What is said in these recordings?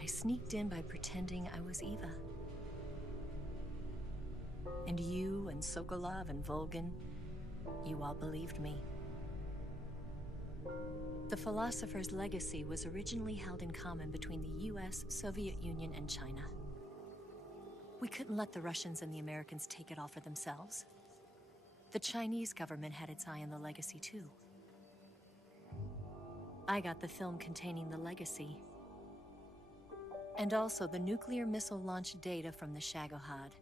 I sneaked in by pretending I was Eva. And you and Sokolov and Volgin, you all believed me. The Philosopher's legacy was originally held in common between the US, Soviet Union, and China. We couldn't let the Russians and the Americans take it all for themselves. The Chinese government had its eye on the legacy too. I got the film containing the legacy, and also the nuclear missile launch data from the Shagohod.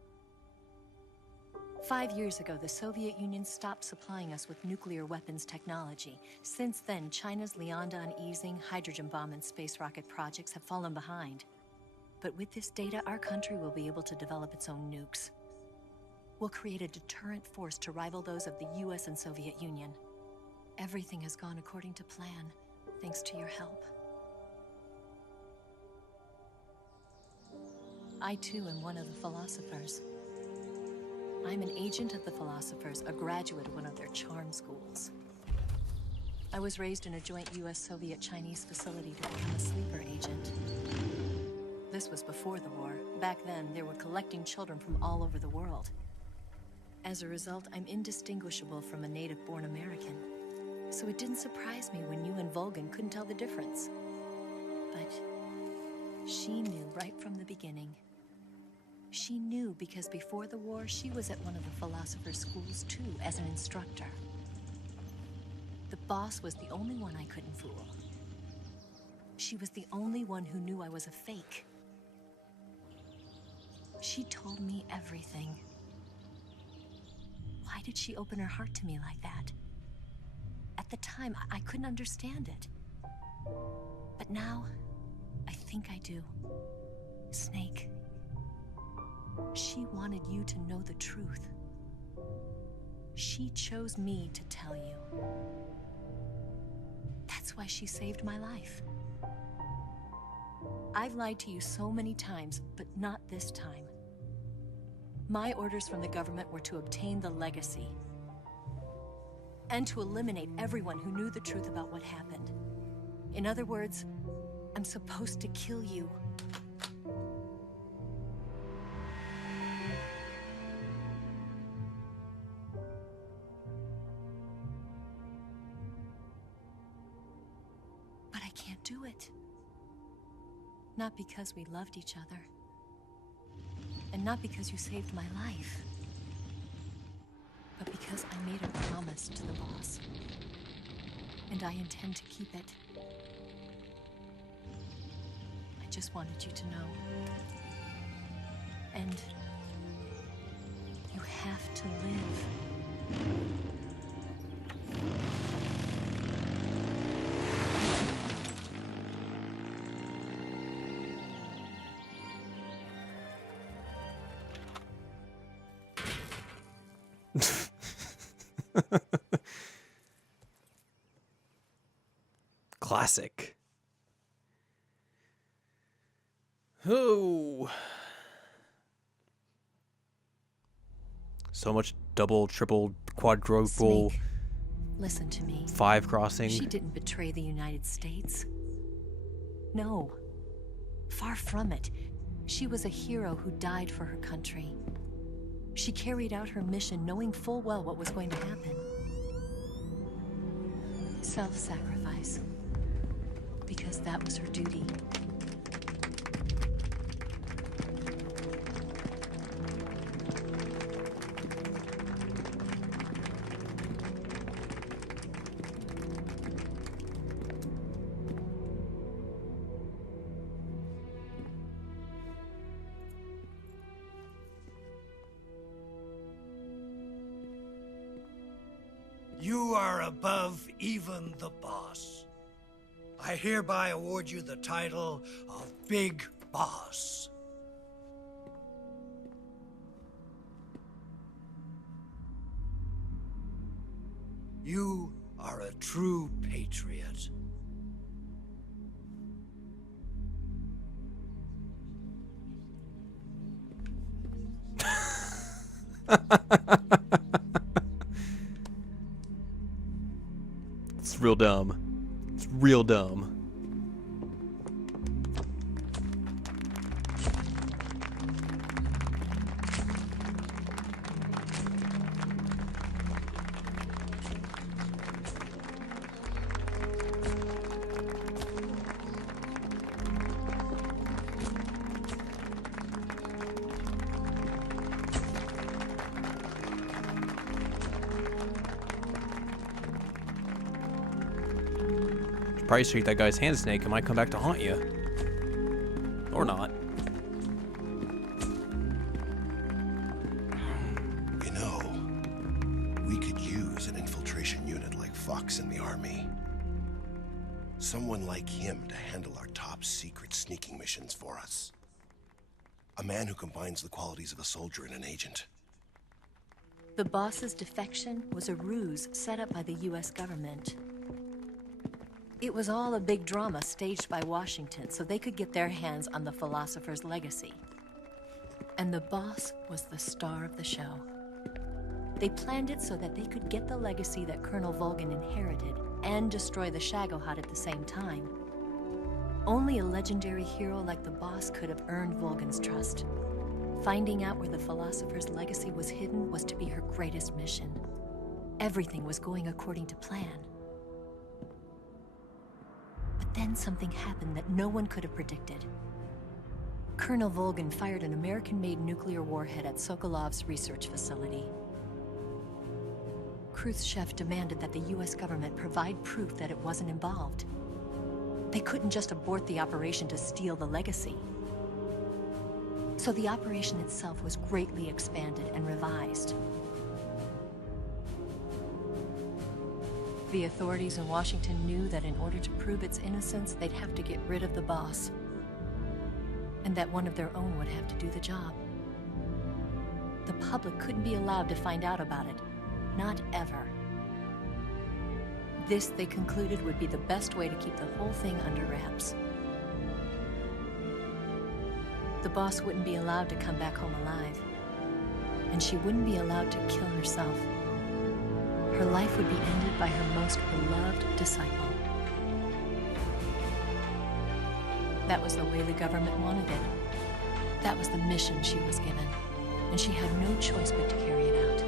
5 years ago, the Soviet Union stopped supplying us with nuclear weapons technology. Since then, China's Liaodong easing, hydrogen bomb, and space rocket projects have fallen behind. But with this data, our country will be able to develop its own nukes. We'll create a deterrent force to rival those of the US and Soviet Union. Everything has gone according to plan, thanks to your help. I too am one of the Philosophers. I'm an agent of the Philosophers, a graduate of one of their charm schools. I was raised in a joint US-Soviet-Chinese facility to become a sleeper agent. This was before the war. Back then, they were collecting children from all over the world. As a result, I'm indistinguishable from a native-born American. So it didn't surprise me when you and Volgin couldn't tell the difference. But she knew right from the beginning. She knew because before the war, she was at one of the Philosopher's schools too, as an instructor. The boss was the only one I couldn't fool. She was the only one who knew I was a fake. She told me everything. Why did she open her heart to me like that? At the time, I couldn't understand it. But now, I think I do. Snake, she wanted you to know the truth. She chose me to tell you. That's why she saved my life. I've lied to you so many times, but not this time. My orders from the government were to obtain the legacy and to eliminate everyone who knew the truth about what happened. In other words, I'm supposed to kill you. But I can't do it. Not because we loved each other. And not because you saved my life. But because I made a promise to the boss. And I intend to keep it. I just wanted you to know. And you have to live. Classic. Oh. So much double, triple, quadruple. Snake, listen to me. 5 crossing. She didn't betray the United States. No. Far from it. She was a hero who died for her country. She carried out her mission knowing full well what was going to happen. Self-sacrifice. Because that was her duty. You are above even the boss. I hereby award you the title of Big Boss. You are a true patriot. It's real dumb. It's real dumb. price to eat that guy's hand snake, it might come back to haunt you. Or not. You know, we could use an infiltration unit like Fox in the army. Someone like him to handle our top secret sneaking missions for us. A man who combines the qualities of a soldier and an agent. The boss's defection was a ruse set up by the US government. It was all a big drama staged by Washington so they could get their hands on the philosopher's legacy. And the boss was the star of the show. They planned it so that they could get the legacy that Colonel Volgin inherited and destroy the Shagohod at the same time. Only a legendary hero like the boss could have earned Volgin's trust. Finding out where the philosopher's legacy was hidden was to be her greatest mission. Everything was going according to plan. But then something happened that no one could have predicted. Colonel Volgin fired an American-made nuclear warhead at Sokolov's research facility. Khrushchev demanded that the US government provide proof that it wasn't involved. They couldn't just abort the operation to steal the legacy. So the operation itself was greatly expanded and revised. The authorities in Washington knew that in order to prove its innocence, they'd have to get rid of the boss. And that one of their own would have to do the job. The public couldn't be allowed to find out about it. Not ever. This, they concluded, would be the best way to keep the whole thing under wraps. The boss wouldn't be allowed to come back home alive. And she wouldn't be allowed to kill herself. Her life would be ended by her most beloved disciple. That was the way the government wanted it. That was the mission she was given. And she had no choice but to carry it out.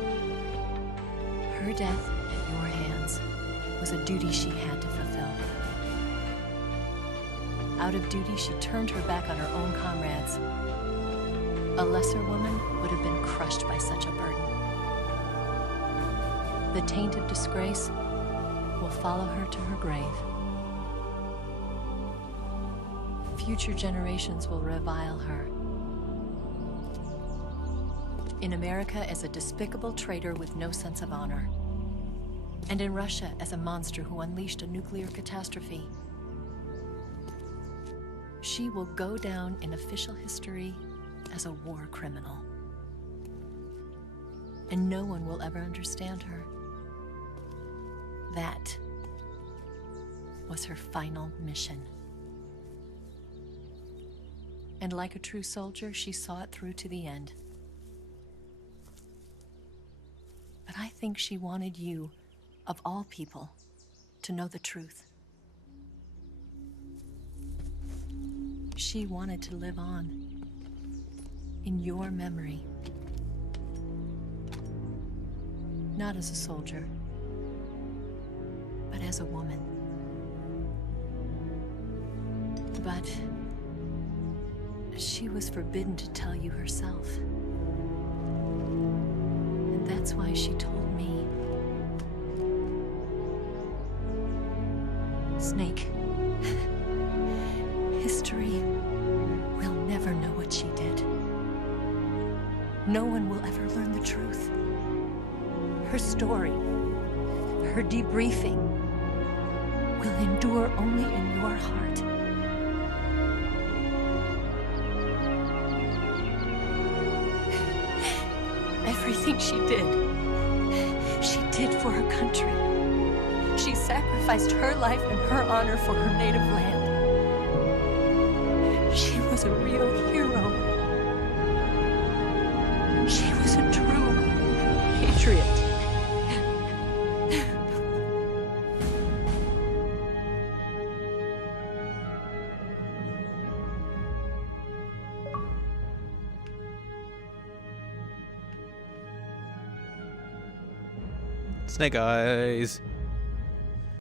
Her death at your hands was a duty she had to fulfill. Out of duty, she turned her back on her own comrades. A lesser woman would have been crushed by such a burden. The taint of disgrace will follow her to her grave. Future generations will revile her. In America as a despicable traitor with no sense of honor. And in Russia as a monster who unleashed a nuclear catastrophe. She will go down in official history as a war criminal. And no one will ever understand her. That was her final mission. And like a true soldier, she saw it through to the end. But I think she wanted you, of all people, to know the truth. She wanted to live on in your memory. Not as a soldier, but as a woman. But she was forbidden to tell you herself. And that's why she told me. Snake, history will never know what she did. No one will ever learn the truth. Her story, her debriefing, will endure only in your heart. Everything she did for her country. She sacrificed her life and her honor for her native land. She was a real hero. She was a true patriot. Snake Eyes.